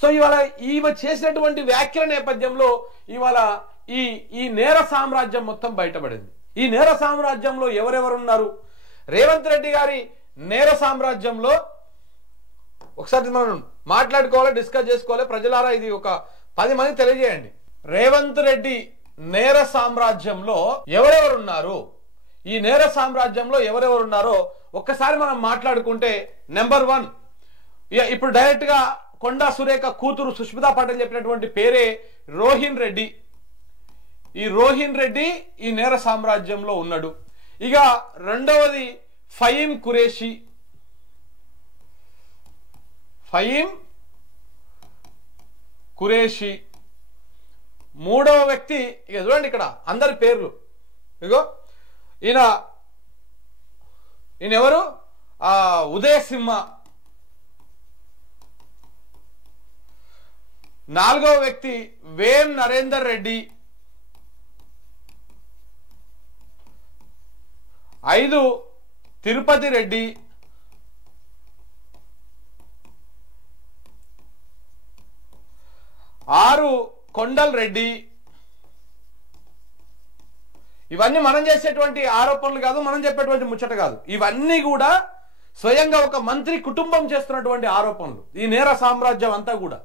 So ఇవాళ ఈమె చేసినటువంటి వ్యాఖ్యల నేపథ్యంలో ఇవాళ ఈ నేర సామ్రాజ్యం మొత్తం బయటపడింది. ఈ నేర సామ్రాజ్యంలో ఎవరెవరున్నారు? రేవంత్ రెడ్డి గారి నేర సామ్రాజ్యంలో ఒకసారి మనం మాట్లాడుకోవాలి, డిస్కస్ చేసుకోవాలి. ప్రజలారా ఇది ఒక 10 మంది తెలియజేయండి. రేవంత్ రెడ్డి నేర సామ్రాజ్యంలో ఎవరెవరున్నారు, ఈ నేర సామ్రాజ్యంలో ఎవరెవరున్నారో ఒక్కసారి మనం మాట్లాడుకుంటే, నెంబర్ 1 ఇప్పుడు డైరెక్ట్ గా కొండా సురేఖ కూతురు సుష్మితా పటేల్ చెప్పినటువంటి పేరే రోహిన్ రెడ్డి. ఈ రోహిన్ రెడ్డి ఈ నేర సామ్రాజ్యంలో ఉన్నాడు. ఇక రెండవది ఫహీం ఖురేషి. మూడవ వ్యక్తి ఇక చూడండి, ఇక్కడ అందరి పేర్లు. ఇగో ఈయన ఎవరు? ఉదయ్ సింహ. నాలుగవ వ్యక్తి వేం నరేందర్ రెడ్డి. 5 తిరుపతి రెడ్డి. 6 కొండల్ రెడ్డి. ఇవన్నీ మనం చేసేటువంటి ఆరోపణలు కాదు, మనం చెప్పేటువంటి ముచ్చట కాదు. ఇవన్నీ కూడా స్వయంగా ఒక మంత్రి కుటుంబం చేస్తున్నటువంటి ఆరోపణలు. ఈ నేర సామ్రాజ్యం అంతా కూడా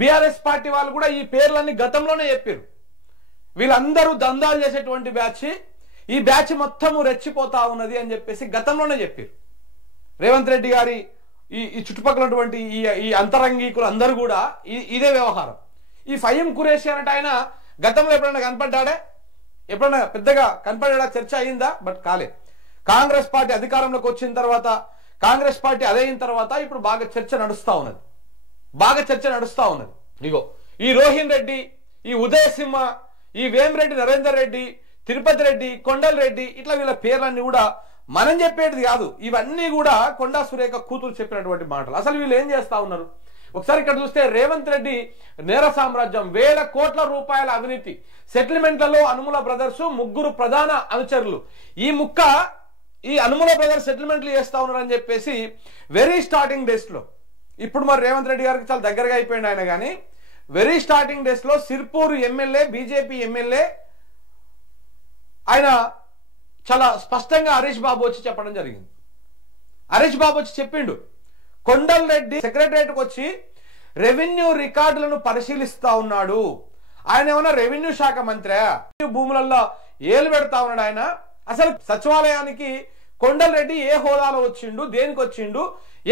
బీఆర్ఎస్ పార్టీ వాళ్ళు కూడా ఈ పేర్లన్నీ గతంలోనే చెప్పారు. వీళ్ళందరూ దందాలు చేసేటువంటి బ్యాచ్, ఈ బ్యాచ్ మొత్తము రెచ్చిపోతా ఉన్నది అని చెప్పేసి గతంలోనే చెప్పారు. రేవంత్ రెడ్డి గారి ఈ చుట్టుపక్కల ఈ అంతరంగికులు అందరూ కూడా ఇదే వ్యవహారం. ఈ ఫహీం ఖురేషి అన్నట్టు ఆయన గతంలో ఎప్పుడైనా కనపడ్డాడే? ఎప్పుడైనా పెద్దగా కనపడా? చర్చ అయిందా? బట్ కాలే. కాంగ్రెస్ పార్టీ అధికారంలోకి వచ్చిన తర్వాత, కాంగ్రెస్ పార్టీ అదైన తర్వాత ఇప్పుడు బాగా చర్చ నడుస్తా ఉన్నది. ఇగో ఈ రోహిన్ రెడ్డి, ఈ ఉదయ్ సింహ, ఈ వేమిరెడ్డి నరేందర్ రెడ్డి, తిరుపతి రెడ్డి, కొండల్ రెడ్డి, ఇట్లా వీళ్ళ పేర్లన్నీ కూడా మనం చెప్పేది కాదు. ఇవన్నీ కూడా కొండా సురేఖ కూతురు చెప్పినటువంటి మాటలు. అసలు వీళ్ళు ఏం చేస్తా ఉన్నారు? ఒకసారి ఇక్కడ చూస్తే రేవంత్ రెడ్డి నేర సామ్రాజ్యం, 1000 కోట్ల రూపాయల అవినీతి, సెటిల్మెంట్లలో అనుముల బ్రదర్స్ 3 ప్రధాన అనుచరులు. ఈ అనుముల బ్రదర్స్ సెటిల్మెంట్లు చేస్తా ఉన్నారని చెప్పేసి వెరీ స్టార్టింగ్ డేస్ లో, ఇప్పుడు మరి రేవంత్ రెడ్డి గారికి చాలా దగ్గరగా అయిపోయింది ఆయన, కానీ వెరీ స్టార్టింగ్ డేస్ లో సిర్పూర్ ఎమ్మెల్యే, బీజేపీ ఎమ్మెల్యే ఆయన చాలా స్పష్టంగా హరీష్ బాబు వచ్చి చెప్పడం జరిగింది. హరీష్ బాబు వచ్చి చెప్పిండు, కొండల్ రెడ్డి సెక్రటరియట్కి వచ్చి రెవెన్యూ రికార్డులను పరిశీలిస్తా ఉన్నాడు. ఆయన ఏమన్నా రెవెన్యూ శాఖ మంత్రి? భూములలో ఏలు పెడతా ఉన్నాడు ఆయన. అసలు సచివాలయానికి కొండల్ రెడ్డి ఏ హోదాలో వచ్చిండు, దేనికి వచ్చిండు,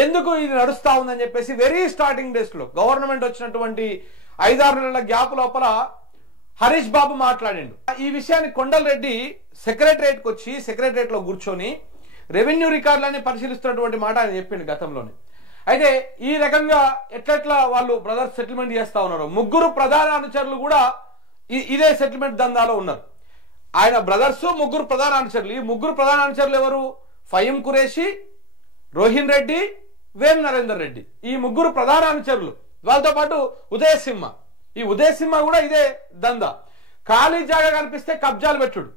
ఎందుకు ఇది నడుస్తా ఉందని చెప్పేసి వెరీ స్టార్టింగ్ డేస్ లో గవర్నమెంట్ వచ్చినటువంటి 5-6 నెలల గ్యాప్ లోపల హరీష్ బాబు మాట్లాడిండు. ఈ విషయాన్ని కొండల్ రెడ్డి సెక్రటరియట్కి వచ్చి సెక్రటరియట్ లో కూర్చొని రెవెన్యూ రికార్డులన్నీ పరిశీలిస్తున్నటువంటి మాట ఆయన చెప్పిండు గతంలోనే. అయితే ఈ రకంగా ఎట్లెట్లా వాళ్ళు బ్రదర్స్ సెటిల్మెంట్ చేస్తా ఉన్నారు. 3 ప్రధాన అనుచరులు కూడా ఇదే సెటిల్మెంట్ దందాలో ఉన్నారు. ఆయన బ్రదర్స్ 3 ప్రధాన అనుచరులు. ఈ 3 ప్రధాన అనుచరులు ఎవరు? ఫహీం ఖురేషి, రోహిన్ రెడ్డి, వేం నరేందర్ రెడ్డి. ఈ 3 ప్రధాన అనుచరులు. వాళ్ళతో పాటు ఉదయ్ సింహ. ఈ ఉదయ్ సింహ కూడా ఇదే దందా. ఖాళీ జాగా కనిపిస్తే కబ్జాలు పెట్టుడు.